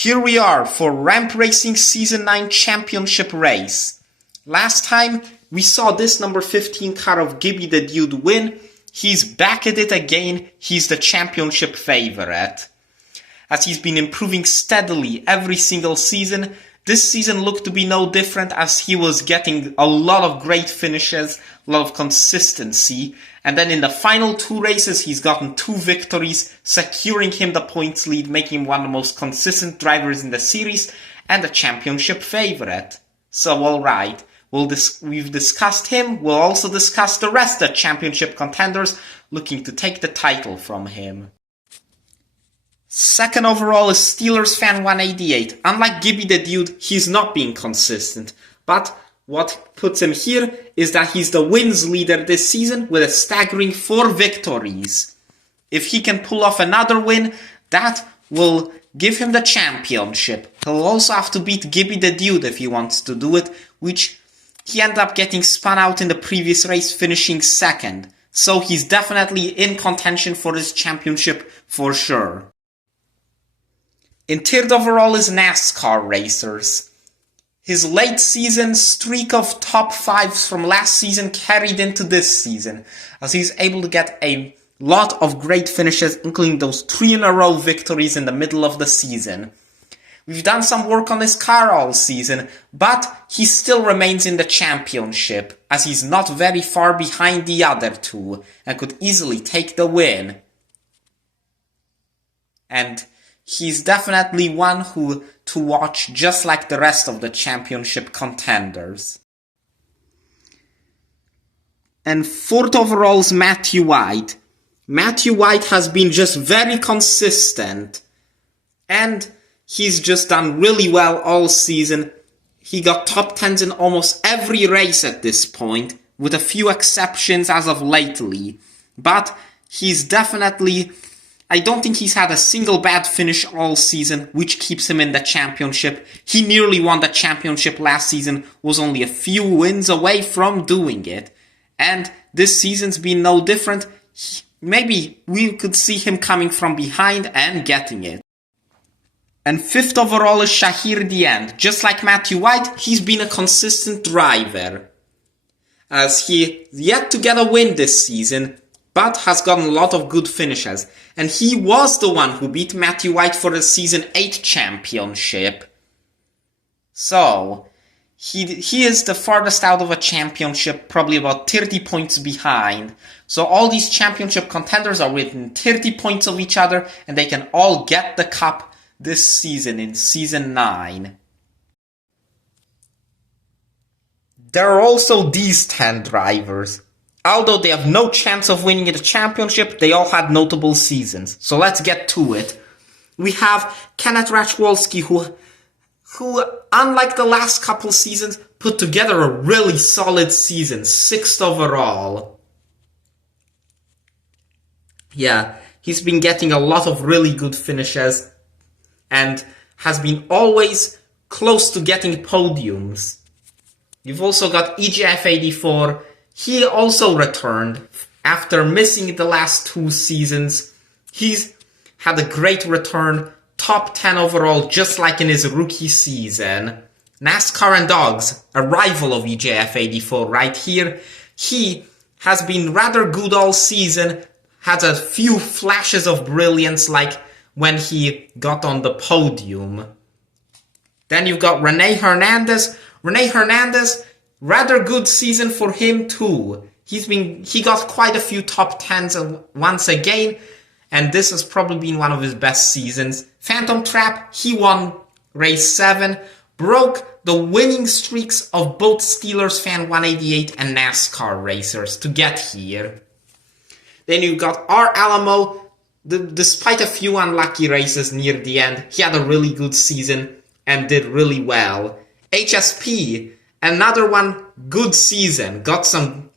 Here we are for Ramp Racing Season 9 Championship race. Last time we saw this number 15 car of GibbyTheDude win. He's back at it again. He's the championship favorite. As he's been improving steadily every single season, this season looked to be no different as he was getting a lot of great finishes, a lot of consistency. And then in the final two races, he's gotten 2 victories, securing him the points lead, making him one of the most consistent drivers in the series and a championship favorite. So alright, we've discussed him. We'll also discuss the rest of the championship contenders looking to take the title from him. Second overall is Steelers fan 188. Unlike GibbyTheDude, he's not being consistent. But what puts him here is that he's the wins leader this season with a staggering 4 victories. If he can pull off another win, that will give him the championship. He'll also have to beat GibbyTheDude if he wants to do it, which he ended up getting spun out in the previous race, finishing second. So he's definitely in contention for this championship for sure. In third overall is Nascaracers. His late season streak of top 5s from last season carried into this season, as he's able to get a lot of great finishes, including those 3 in a row victories in the middle of the season. We've done some work on his car all season, but he still remains in the championship, as he's not very far behind the other 2, and could easily take the win. And he's definitely one who to watch, just like the rest of the championship contenders. And fourth overall is Matthew White. Matthew White has been just very consistent, and he's just done really well all season. He got top 10s in almost every race at this point, with a few exceptions as of lately. But he's definitely, I don't think he's had a single bad finish all season, which keeps him in the championship. He nearly won the championship last season, was only a few wins away from doing it. And this season's been no different. Maybe we could see him coming from behind and getting it. And fifth overall is Shaheer The End. Just like Matthew White, he's been a consistent driver, as he yet to get a win this season, but has gotten a lot of good finishes. And he was the one who beat Matthew White for the Season 8 championship. So, he is the farthest out of a championship, probably about 30 points behind. So all these championship contenders are within 30 points of each other, and they can all get the cup this season in Season 9. There are also these 10 drivers. Although they have no chance of winning the championship, they all had notable seasons. So let's get to it. We have Kenneth Rachwolski, who, unlike the last couple seasons, put together a really solid season, 6th overall. Yeah, he's been getting a lot of really good finishes, and has been always close to getting podiums. You've also got EGF84. He also returned after missing the last 2 seasons. He's had a great return, top 10 overall, just like in his rookie season. NASCAR and Dogs, a rival of EJF84 right here. He has been rather good all season, had a few flashes of brilliance like when he got on the podium. Then you've got Rene Hernandez. Rene Hernandez, rather good season for him too. He got quite a few top 10s once again, and this has probably been one of his best seasons. Phantom Trap, he won race 7, broke the winning streaks of both Steelers fan 188 and Nascaracers to get here. Then you got R. Alamo. Despite a few unlucky races near the end, he had a really good season and did really well. HSP, another one, good season, got some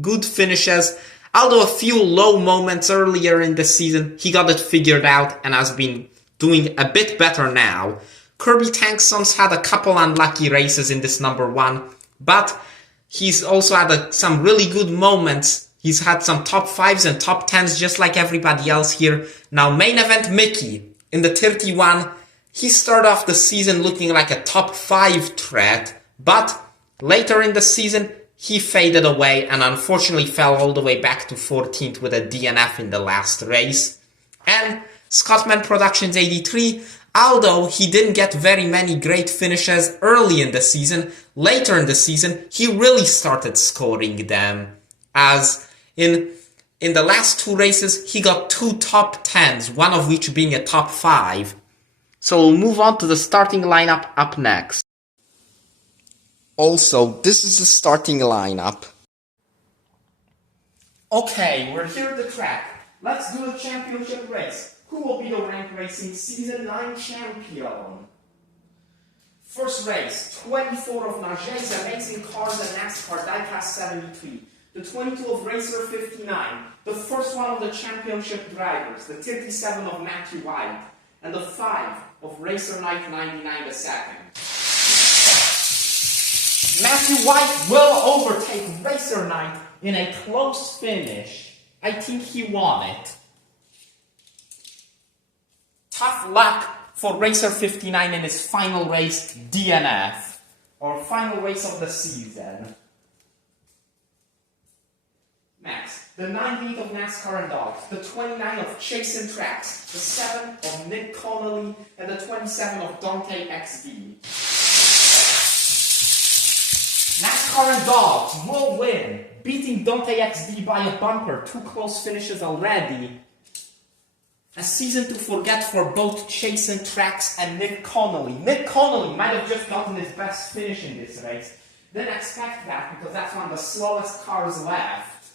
good finishes. Although a few low moments earlier in the season, he got it figured out and has been doing a bit better now. Kirby Tankson's had a couple unlucky races in this number 1, but he's also had some really good moments. He's had some top 5s and top 10s just like everybody else here. Now main event Mickey in the 31 He started off the season looking like a top 5 threat, but later in the season, he faded away and unfortunately fell all the way back to 14th with a DNF in the last race. And Scottman Productions 83, although he didn't get very many great finishes early in the season, later in the season, he really started scoring them. As in the last 2 races, he got 2 top 10s, one of which being a top 5. So we'll move on to the starting lineup up next. Also, this is the starting lineup. Okay, we're here at the track. Let's do the championship race. Who will be the Rank Racing Season 9 champion? First race, 24 of Nage's Amazing Cars and NASCAR Diecast 73. The 22 of Racer 59. The first one of the championship drivers. The 37 of Matthew White. And the 5 of Racer Knight 99 the second. Matthew White will overtake Racer Knight in a close finish. I think he won it. Tough luck for Racer 59 in his final race, DNF, or final race of the season. Next, the 19th of NASCAR and Dogs, the 29 of Chase and Tracks, the 7 of Nick Connolly, and the 27 of Dante XD. NASCAR and Dogs will win, beating Dante XD by a bumper. 2 close finishes already. A season to forget for both Chase and Tracks and Nick Connolly. Nick Connolly might have just gotten his best finish in this race. Didn't expect that because that's one of the slowest cars left.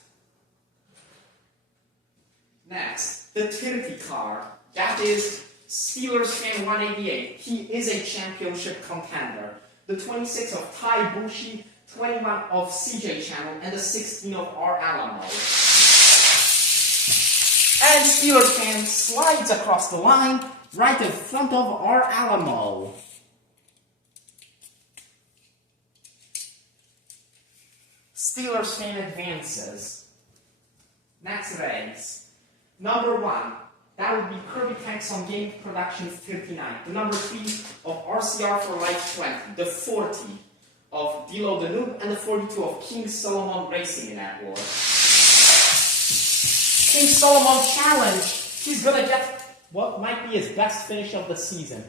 Next, the Trinity car. That is Steelers fan 188. He is a championship contender. The 26 of Ty Bushi, 21 of CJ Channel, and the 16 of R. Alamo. And Steelers fan slides across the line right in front of R. Alamo. Steelers fan advances. Next race. Number 1. That would be Kirby Tanks on Game Productions 39. The number 3 of RCR for Life 20. The 40 of Dilo the Noob. And the 42 of King Solomon Racing in that war. King Solomon Challenge. He's gonna get what might be his best finish of the season.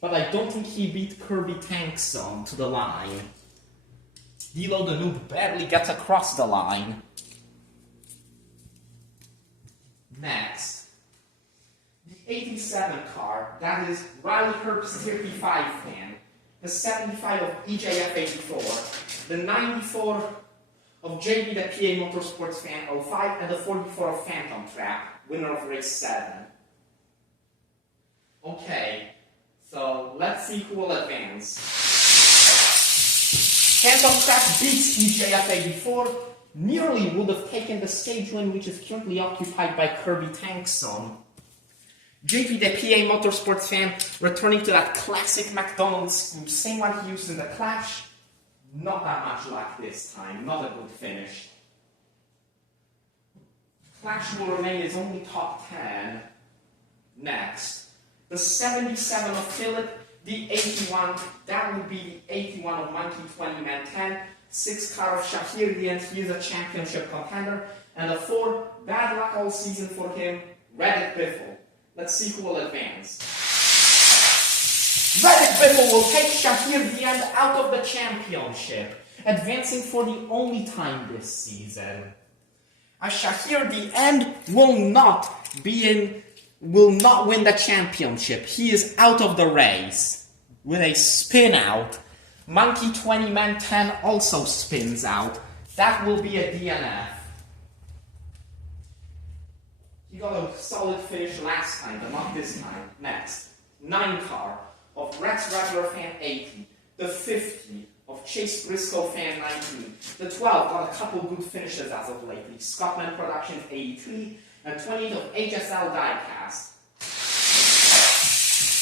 But I don't think he beat Kirby Tanks on to the line. Dilo the Noob barely gets across the line. Next, the 87 car, that is Riley Herb's 35 fan, the 75 of EJF 84, the 94 of JB the PA Motorsports fan 05, and the 44 of Phantom Trap, winner of race 7. Okay, so let's see who will advance. Phantom Trap beats EJF 84. Nearly would have taken the stage win, which is currently occupied by Kirby Tankson. JP the PA Motorsports fan returning to that classic McDonald's scheme, same one he used in the Clash. Not that much luck this time, not a good finish. Clash will remain his only top 10. Next, the 77 of Philip, the 81, that would be the 81 of Monkey 20 Man 10. 6 car of Shaheer The End, he is a championship contender. And the 4, bad luck all season for him, Reddit Biffle. Let's see who will advance. Reddit Biffle will take Shaheer The End out of the championship, advancing for the only time this season. As Shaheer The End will not win the championship. He is out of the race with a spin out. Monkey 20 Man 10 also spins out. That will be a DNF. He got a solid finish last time, but not this time. Next, 9 car of Rex Rattler fan 80. The 50 of Chase Briscoe fan 19. The 12 got a couple good finishes as of lately. Scottman Productions 83. And 20 of HSL Diecast.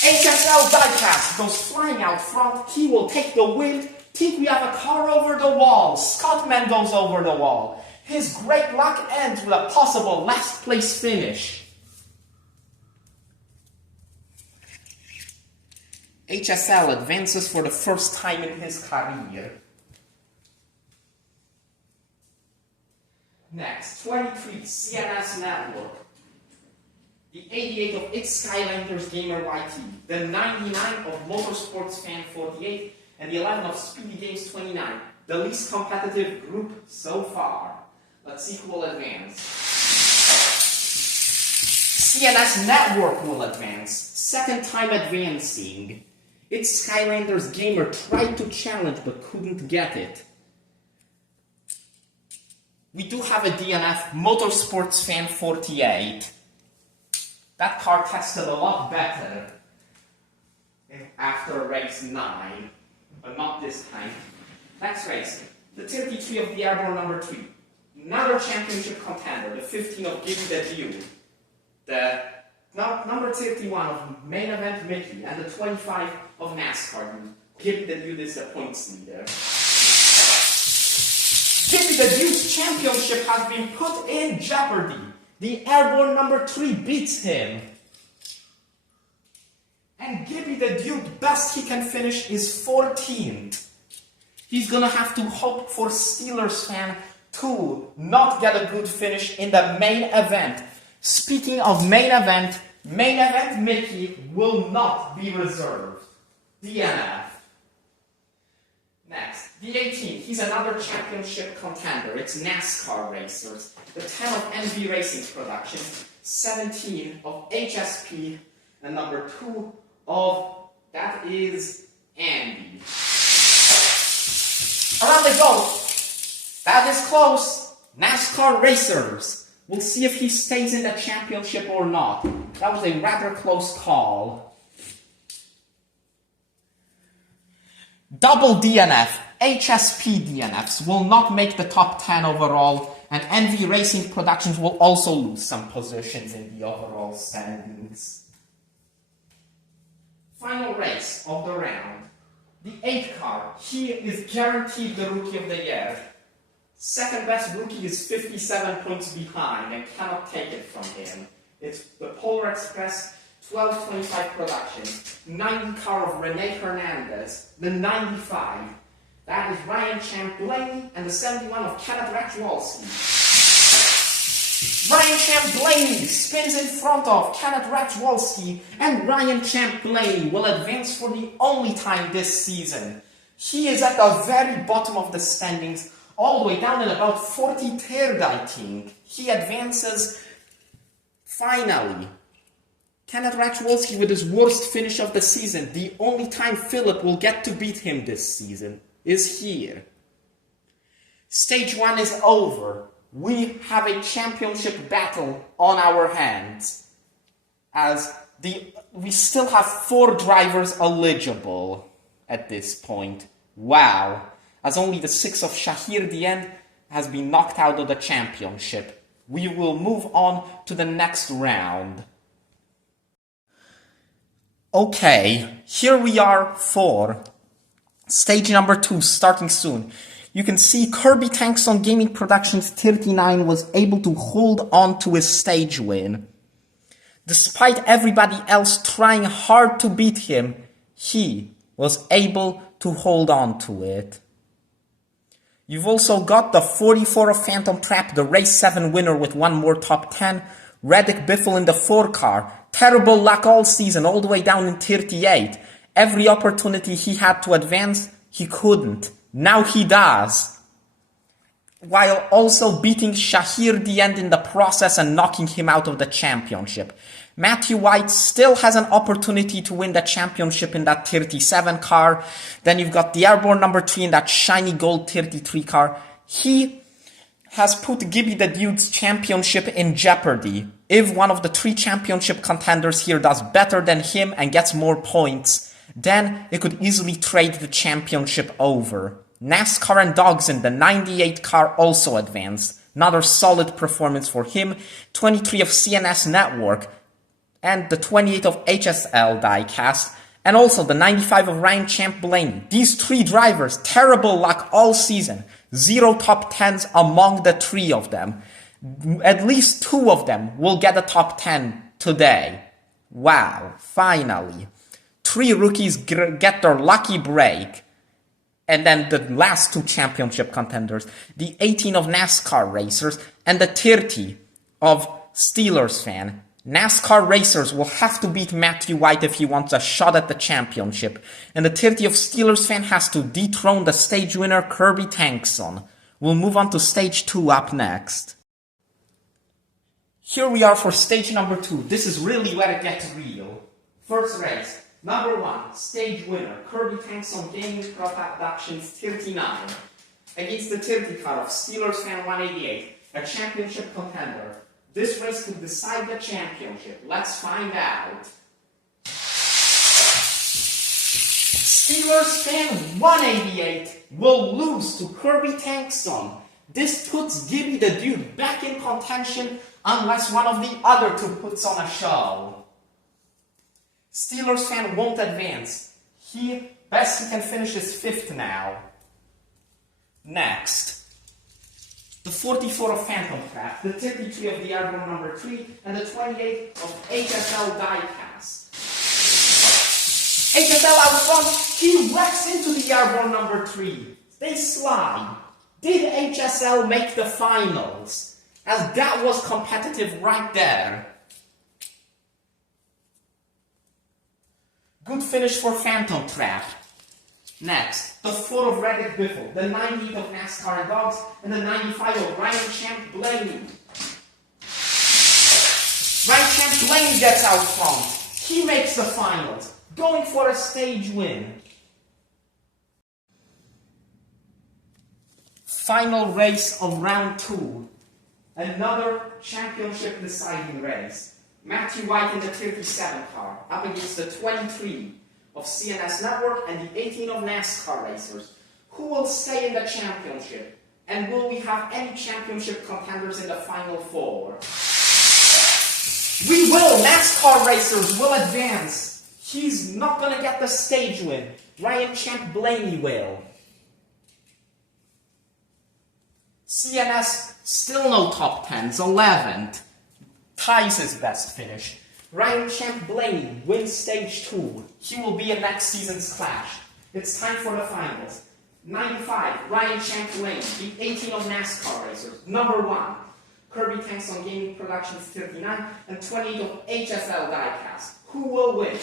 HSL Diecast goes flying out front. He will take the win. Think we have a car over the wall. Scottman goes over the wall. His great luck ends with a possible last place finish. HSL advances for the first time in his career. Next, 23, CNS Network. The 88 of X Skylanders Gamer YT. The 99 of Motorsports Fan 48. And the 11 of Speedy Games 29. The least competitive group so far. Let's see who will advance. CNS Network will advance. Second time advancing. It's Skylanders Gamer tried to challenge but couldn't get it. We do have a DNF, Motorsports Fan 48. That car tested a lot better after race 9, but not this time. Next race, the 33 of the Airborne number 3. Another championship contender, the 15 of GibbyTheDude. The number 31 of Main Event Mickey, and the 25 of NASCAR. GibbyTheDude is the points leader. GibbyTheDude's championship has been put in jeopardy. The Airborne number 3 beats him. And GibbyTheDude, best he can finish is 14th. He's gonna have to hope for Steelers fan to not get a good finish in the main event. Speaking of main event Mickey will not be reserved. DNF. Next, the 18, he's another championship contender. It's Nascaracers. The 10 of NV Racing Productions, 17 of HSP, and number 2 of, that is Andy. Around they go. That is close. Nascaracers. We'll see if he stays in the championship or not. That was a rather close call. Double DNF, HSP DNFs will not make the top 10 overall, and NV Racing Productions will also lose some positions in the overall standings. Final race of the round. The 8 car, he is guaranteed the Rookie of the Year. Second best rookie is 57 points behind and cannot take it from him. It's the Polar Express 1225 Productions, 90 car of Rene Hernandez, the 95, that is Ryan Champ-Blaney, and the 71 of Kenneth Rachwalski. Ryan Champ-Blaney spins in front of Kenneth Rachwalski, and Ryan Champ-Blaney will advance for the only time this season. He is at the very bottom of the standings, all the way down in about 43rd, I think. He advances finally. Kenneth Rachwalski with his worst finish of the season. The only time Philip will get to beat him this season is here. Stage 1 is over. We have a championship battle on our hands. We still have 4 drivers eligible at this point. Wow. As only the 6 of Shaheer The End has been knocked out of the championship. We will move on to the next round. Okay, here we are for stage number 2, starting soon. You can see Kirby Tanks on Gaming Productions 39 was able to hold on to his stage win. Despite everybody else trying hard to beat him, he was able to hold on to it. You've also got the 44 of Phantom Trap, the race 7 winner with 1 more top 10, Reddick Biffle in the 4 car. Terrible luck all season, all the way down in 38. Every opportunity he had to advance, he couldn't. Now he does. While also beating Shaheer The End in the process and knocking him out of the championship. Matthew White still has an opportunity to win the championship in that 37 car. Then you've got the Airborne number 3 in that shiny gold 33 car. He has put GibbyTheDude's championship in jeopardy. If one of the 3 championship contenders here does better than him and gets more points, then it could easily trade the championship over. NASCAR and Dogs in the 98 car also advanced. Another solid performance for him. 23 of CNS Network and the 28 of HSL diecast. And also the 95 of Ryan Champ-Blaney. These 3 drivers, terrible luck all season. 0 top 10s among the 3 of them. At least 2 of them will get a top 10 today. Wow, finally. 3 rookies get their lucky break. And then the last 2 championship contenders, the 18 of NASCAR Racers and the 30 of Steelers fan. NASCAR Racers will have to beat Matthew White if he wants a shot at the championship. And the 30 of Steelers fan has to dethrone the stage winner Kirby Tankson. We'll move on to stage 2 up next. Here we are for stage number 2. This is really where it gets real. First race. Number 1, stage winner, Kirby Tankson Gaming Productions 39. Against the 30 car of Steelers fan 188, a championship contender. This race could decide the championship. Let's find out. Steelers fan 188 will lose to Kirby Tankson. This puts GibbyTheDude back in contention unless one of the other 2 puts on a show. Steelers fan won't advance. Best he can finish is 5th now. Next. The 44 of Phantom Craft, the 33 of the Airborne number 3, and the 28 of HSL Diecast. HSL out front, he wrecks into the Airborne number 3. They slide. Did HSL make the finals? As that was competitive right there. Good finish for Phantom Trap. Next, the 4 of Reddit Biffle, the 98 of NASCAR and Dogs, and the 95 of Ryan Champ Blaney. Ryan Champ Blaney gets out front. He makes the finals, going for a stage win. Final race of round 2. Another championship deciding race. Matthew White in the 37 car, up against the 23 of CNS Network and the 18 of NASCAR Racers. Who will stay in the championship? And will we have any championship contenders in the Final 4? We will! NASCAR Racers will advance. He's not going to get the stage win. Ryan Champ Blaney will. CNS, still no top 10s, 11th. Ties his best finish. Ryan Champ Blaney wins stage 2. He will be in next season's clash. It's time for the finals. 95, Ryan Champ Blaney, the 18 of NASCAR Racers. Number 1, Kirby Tankson Gaming Productions 39, and 28 of HSL Diecast. Who will win?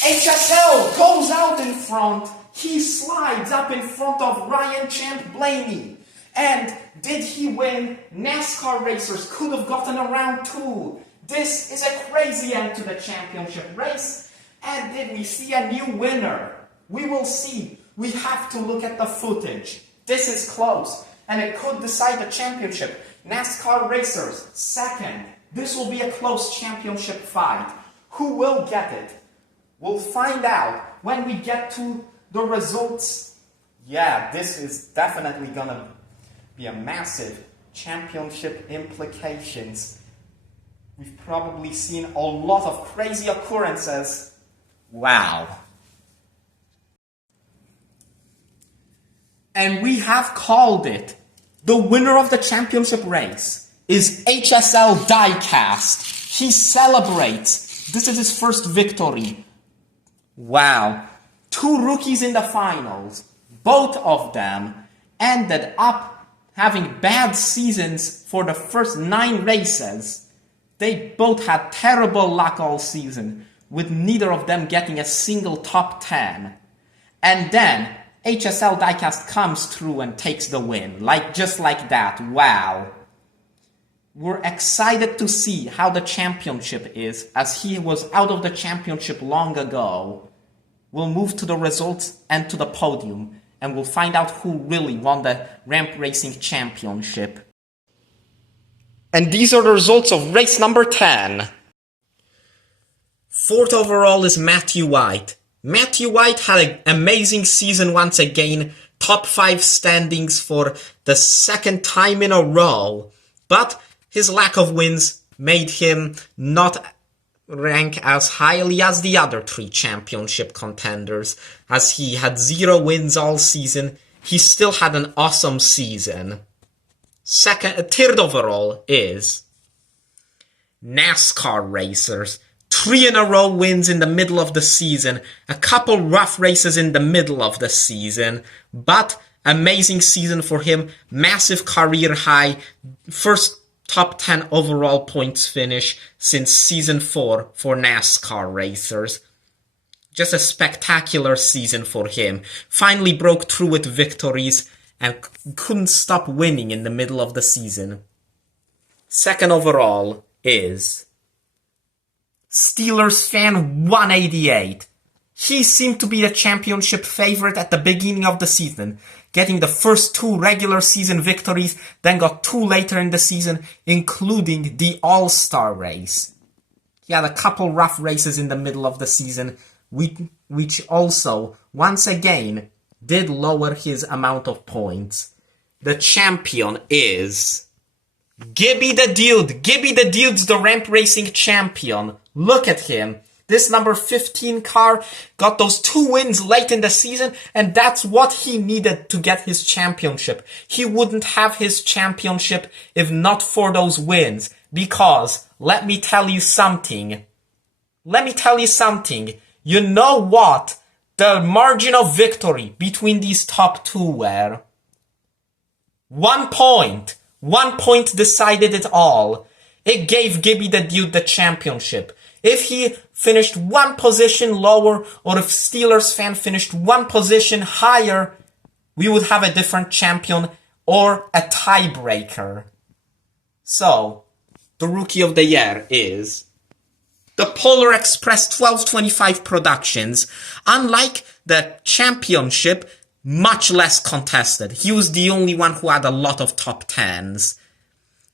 HSL goes out in front. He slides up in front of Ryan Champ Blaney. And did he win? NASCAR Racers could have gotten a round 2. This is a crazy end to the championship race. And did we see a new winner? We will see. We have to look at the footage. This is close. And it could decide the championship. NASCAR Racers, 2nd. This will be a close championship fight. Who will get it? We'll find out when we get to the results. Yeah, this is definitely gonna be a massive championship implications. We've probably seen a lot of crazy occurrences. Wow. And we have called it. The winner of the championship race is HSL Diecast. He celebrates. This is his first victory. Wow. 2 rookies in the finals. Both of them ended up having bad seasons for the first 9 races. They both had terrible luck all season, with neither of them getting a single top 10. And then HSL Diecast comes through and takes the win, just like that. Wow. We're excited to see how the championship is, as he was out of the championship long ago. We'll move to the results and to the podium, and we'll find out who really won the Ramp Racing Championship. And these are the results of race number 10. 4th overall is Matthew White. Matthew White had an amazing season once again, top 5 standings for the 2nd time in a row. But his lack of wins made him not rank as highly as the other 3 championship contenders. As he had 0 wins all season, he still had an awesome season. 3rd overall is NASCAR Racers. 3 in a row wins in the middle of the season, a couple rough races in the middle of the season, but amazing season for him, massive career high, first top 10 overall points finish since season 4 for NASCAR racers. Just a spectacular season for him. Finally broke through with victories and couldn't stop winning in the middle of the season. Second overall is Steelers fan 188. He seemed to be the championship favorite at the beginning of the season, getting the first 2 regular season victories, then got 2 later in the season, including the All-Star race. He had a couple rough races in the middle of the season, which also, once again, did lower his amount of points. The champion is GibbyTheDude. GibbyTheDude's the ramp racing champion. Look at him. This number 15 car got those 2 wins late in the season, and that's what he needed to get his championship. He wouldn't have his championship if not for those wins. Because, let me tell you something. You know what the margin of victory between these top 2 were? 1 point. 1 point decided it all. It gave GibbyTheDude the championship. If he finished 1 position lower, or if Steelers fan finished 1 position higher, we would have a different champion or a tiebreaker. So, the Rookie of the Year is the Polar Express 1225 Productions. Unlike the championship, much less contested. He was the only one who had a lot of top 10s.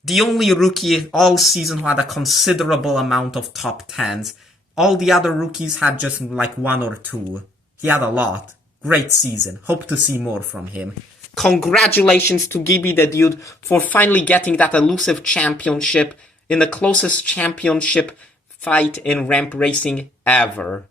The only rookie all season who had a considerable amount of top 10s. All the other rookies had just like 1 or 2. He had a lot. Great season. Hope to see more from him. Congratulations to GibbyTheDude for finally getting that elusive championship in the closest championship fight in ramp racing ever.